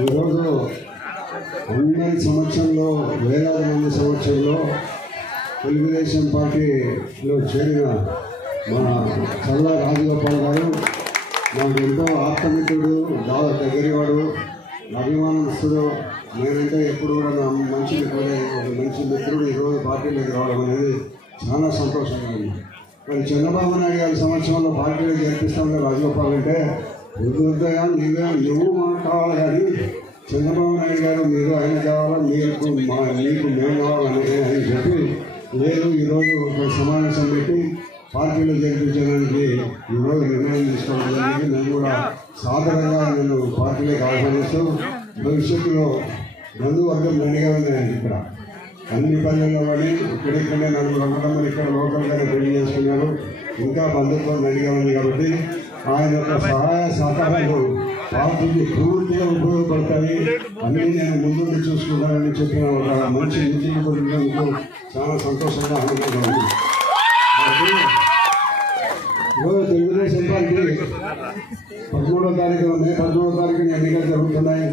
ఈరోజు అందరి సమక్షంలో వేలాది మంది సమక్షంలో తెలుగుదేశం పార్టీలో చేరిన మన చల్లా రాజగోపాల్ గారు నాకు ఎంతో ఆప్తమిత్రుడు, బాగా దగ్గరవాడు, అభిమానస్తుడు. నేనంటే ఎప్పుడు కూడా నా మంచి మంచి మిత్రుడు ఈరోజు పార్టీలోకి రావడం అనేది చాలా సంతోషంగా ఉంది. మరి చంద్రబాబు నాయుడు గారి సంవత్సరంలో పార్టీలో జరిపిస్తామని రాజగోపాల్ అంటే వృద్ధుగా నువ్వు మాకు కావాలి, కానీ చంద్రబాబు నాయుడు గారు మీరు ఆయన కావాలా, మీకు మేము కావాలని అని చెప్పి లేదు ఈరోజు ఒక సమావేశం పెట్టి పార్టీలో జరిపించడానికి ఈరోజు నిర్ణయం తీసుకోవడం జరిగింది. నేను కూడా సాధారణంగా నేను పార్టీలోకి ఆహ్వానిస్తూ భవిష్యత్తులో బంధువర్గం దండిగా ఉన్నాయండి. ఇక్కడ అన్ని పల్లెల్లో కానీ ఇక్కడిక్కడే నలుగురు అన్నదమ్ములు ఇక్కడ లోకల్గానే పెళ్లి చేసుకున్నారు. ఇంకా బంధుత్వం దండిగా ఉంది కాబట్టి ఆయన యొక్క సహాయ సహకారాలు పార్టీకి పూర్తిగా ఉపయోగపడతాయి. అన్నీ నేను ముందుండి చూసుకుంటానని చెప్పిన ఒక మంచి మిత్రులు పొందినందుకు చాలా సంతోషంగా అనుకుంటున్నాను. ఈరోజు తెలుగుదేశం పార్టీ 13వ తారీఖు మే 13వ తారీఖున ఎన్నికలు జరుగుతున్నాయి.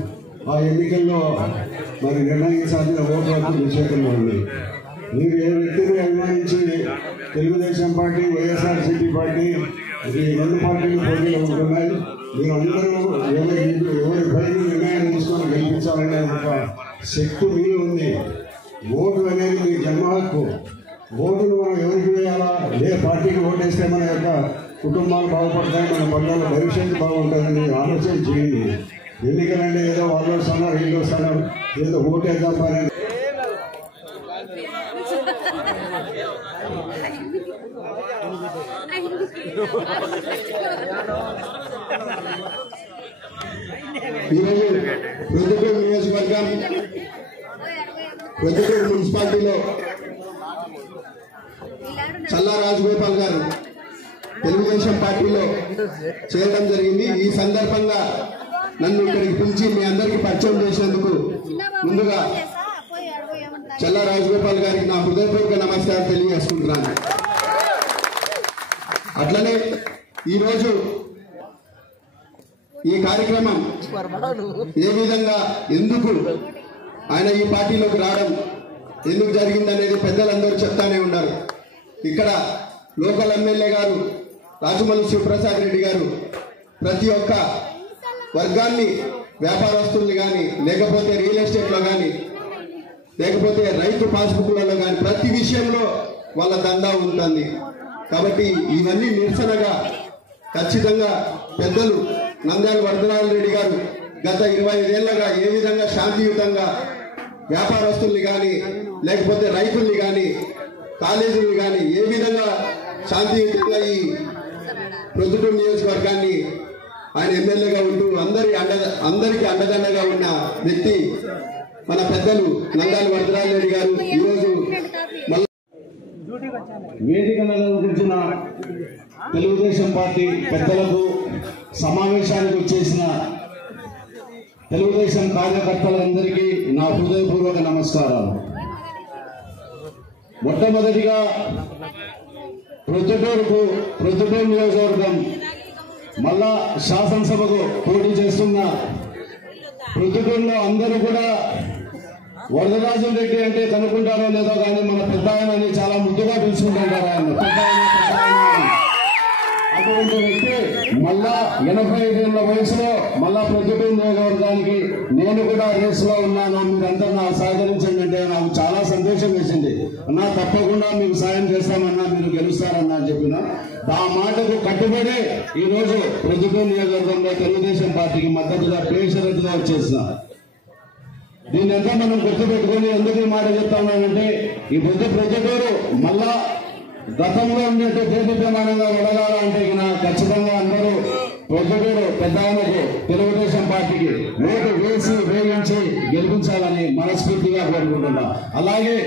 ఆ ఎన్నికల్లో మరి నిర్ణయించాల్సిన ఓటు హక్కు మీ చేతుల్లో ఉంది. మీరు ఏ వ్యక్తిని అభిమానించి తెలుగుదేశం పార్టీ, వైఎస్ఆర్సీపీ పార్టీ, ఈ రెండు పార్టీలు పోటీలో ఉంటున్నాయి. మీరందరూ ఎవరి పైన నిర్ణయం తీసుకొని గెలిపించాలనే ఒక శక్తి మీరు ఉంది. ఓటు అనేది మీ జన్మ హక్కు. ఓటును మనం ఎవరికి వేయాలా, ఏ పార్టీకి ఓటేస్తే మన యొక్క కుటుంబాలు బాగుపడతాయి, మన పల్లెల భవిష్యత్తు బాగుంటుందని ఆలోచన చేయండి. ఎన్నికలంటే ఏదో వాళ్ళు వస్తున్నారు, వీళ్ళు వస్తున్నారు, ఏదో ఓటేద్దాం పని ఈరోజు ప్రొద్దుటూరు నియోజకవర్గం ప్రొద్దుటూరు మున్సిపాలిటీలో చల్లా రాజగోపాల్ గారు తెలుగుదేశం పార్టీలో చేరడం జరిగింది. ఈ సందర్భంగా నన్ను ఇక్కడికి పిలిచి మీ అందరికీ పరిచయం చేసినందుకు ముందుగా చల్లా రాజగోపాల్ గారికి నా హృదయపూర్వక నమస్కారం తెలియజేసుకుంటున్నాను. అట్లనే ఈరోజు ఈ కార్యక్రమం ఏ విధంగా, ఎందుకు ఆయన ఈ పార్టీలోకి రావడం ఎందుకు జరిగిందనేది పెద్దలందరూ చెప్తానే ఉన్నారు. ఇక్కడ లోకల్ ఎమ్మెల్యే గారు రాజమల్లి శివప్రసాద్ రెడ్డి గారు ప్రతి ఒక్క వర్గాన్ని, వ్యాపారస్తుల్ని కానీ, లేకపోతే రియల్ ఎస్టేట్లో కానీ, లేకపోతే రైతు పాస్బుక్లలో కానీ ప్రతి విషయంలో వాళ్ళ దందా ఉంటుంది. కాబట్టి ఇవన్నీ నిరసనగా ఖచ్చితంగా పెద్దలు నంద్యాల వరదరాజ రెడ్డి గారు గత 25 ఏళ్లుగా ఏ విధంగా శాంతియుతంగా వ్యాపారస్తుల్ని కానీ, లేకపోతే రైతుల్ని కానీ, కాలేజీలు కానీ ఏ విధంగా శాంతియుతంగా ఈ ప్రొద్దుటూరు నియోజకవర్గాన్ని ఆయన ఎమ్మెల్యేగా ఉంటూ అందరికీ అండదండగా ఉన్న వ్యక్తి మన పెద్దలు నంద్యాల వరదరాజ రెడ్డి గారు. ఈరోజు వేదికను అలంకరించిన తెలుగుదేశం పార్టీ పెద్దలకు, సమావేశానికి వచ్చేసిన తెలుగుదేశం కార్యకర్తలందరికీ నా హృదయపూర్వక నమస్కారాలు. మొట్టమొదటిగా ప్రొద్దుటూరు నియోజకవర్గం మళ్ళా శాసనసభకు పోటీ చేస్తున్న ప్రొద్దుటూరులో అందరూ కూడా వరదరాజు రెడ్డి అంటే కనుక్కుంటారో లేదో కానీ మన పెద్ద ఆయనని చాలా ముద్దుగా పిలుచుకుంటుంటారు. ఆయన పెద్ద అటువంటి వ్యక్తి మళ్ళా 85 ఏళ్ల వయసులో మళ్ళా ప్రొద్దుటూరు నియోజకవర్గానికి నేను కూడా రేసులో ఉన్నాను, మీరంతా నాకు సహకరించండి అంటే నాకు చాలా సంతోషం వేసింది. అన్నా తప్పకుండా మీకు సాయం చేస్తామన్నా, మీరు గెలుస్తారన్నా చెప్పిన ఆ మాటకు కట్టుబడి ఈరోజు ప్రొద్దుటూరు నియోజకవర్గంలో తెలుగుదేశం పార్టీకి మద్దతుగా పేషరతుగా వచ్చేసిన దీన్ని ఎంత మనం గుర్తుపెట్టుకుని ఎందుకు ఈ మాట చెప్తామంటే ఈ ప్రొద్దుటూరు మళ్ళా గతంలో ఉన్నట్టు దేశప్రమాణంగా వెలగాలంటే ఖచ్చితంగా అందరూ ప్రొద్దుటూరు పెద్ద ఆయనకు తెలుగుదేశం పార్టీకి ఓటు వేయించి గెలిపించాలని మనస్ఫూర్తిగా కోరుకుంటున్నా. అలాగే